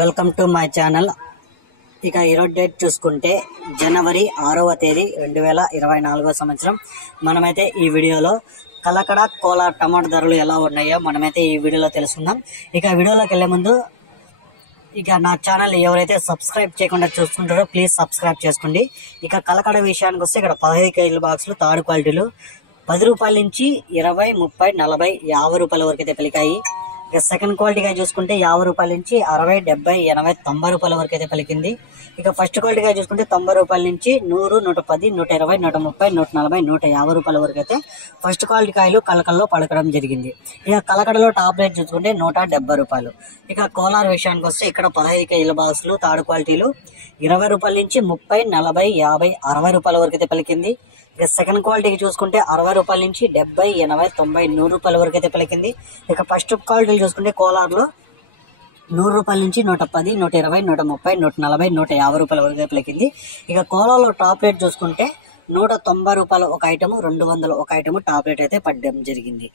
Welcome to my channel. ఇక ఈరోజు date చూసుకుంటే జనవరి 6వ తేదీ 2024 సంవత్సరం. మనమైతే ఈ వీడియోలో కలకడ కోలార్ టమాటా ధరలు ఎలా ఉన్నాయో మనమైతే ఈ వీడియోలో తెలుసుకుందాం. ఇక వీడియోలోకి వెళ్లే ముందు ఇక నా ఛానల్ ఎవరైతే సబ్స్క్రైబ్ చేయకుండా చూసుకుంటారో ప్లీజ్ సబ్స్క్రైబ్ చేసుకోండి. ఇక కలకడ విషయానికి వస్తే ఇక్కడ 15 కేజీల బాక్సులు థర్డ్ క్వాలిటీలు 10 రూపాయల నుంచి 20, 30, 40, 50 రూపాయల వరకు అయితే పలికాయి. ఇక సెకండ్ క్వాలిటీగా చూసుకుంటే 50 రూపాయల నుంచి 60, 70, 80, 90 రూపాయల వరకు అయితే పలికింది. ఇక ఫస్ట్ క్వాలిటీగా చూసుకుంటే 90 రూపాయల నుంచి 100, 110, 120, 130, 140, 150 రూపాయల వరకు అయితే ఫస్ట్ క్వాలిటీ కాయలు కలకడలో పలకడం జరిగింది. ఇక కలకడలో టాప్ రేట్ చూసుకుంటే 170 రూపాయలు. ఇక కోలార్ విషయానికి వస్తే ఇక్కడ 15 కేజీల బాక్సులు థర్డ్ క్వాలిటీలు 20 రూపాయల నుంచి 30, 40, 50, 60 రూపాయల వరకు అయితే పలికింది. ఇక సెకండ్ క్వాలిటీకి చూసుకుంటే 60 రూపాయల నుంచి 70, 80, 90, 100 రూపాయల వరకు అయితే పలికింది. ఇక ఫస్ట్ క్వాలిటీలు చూసుకుంటే కోలార్లో 100 రూపాయల నుంచి 110, 120, 130, 140, 150 రూపాయల వరకు అయితే పలికింది. ఇక కోలార్లో టాప్ రేట్ చూసుకుంటే 190 రూపాయల ఒక ఐటమ్, 200 ఒక ఐటమ్ టాప్ రేట్ అయితే పడడం జరిగింది.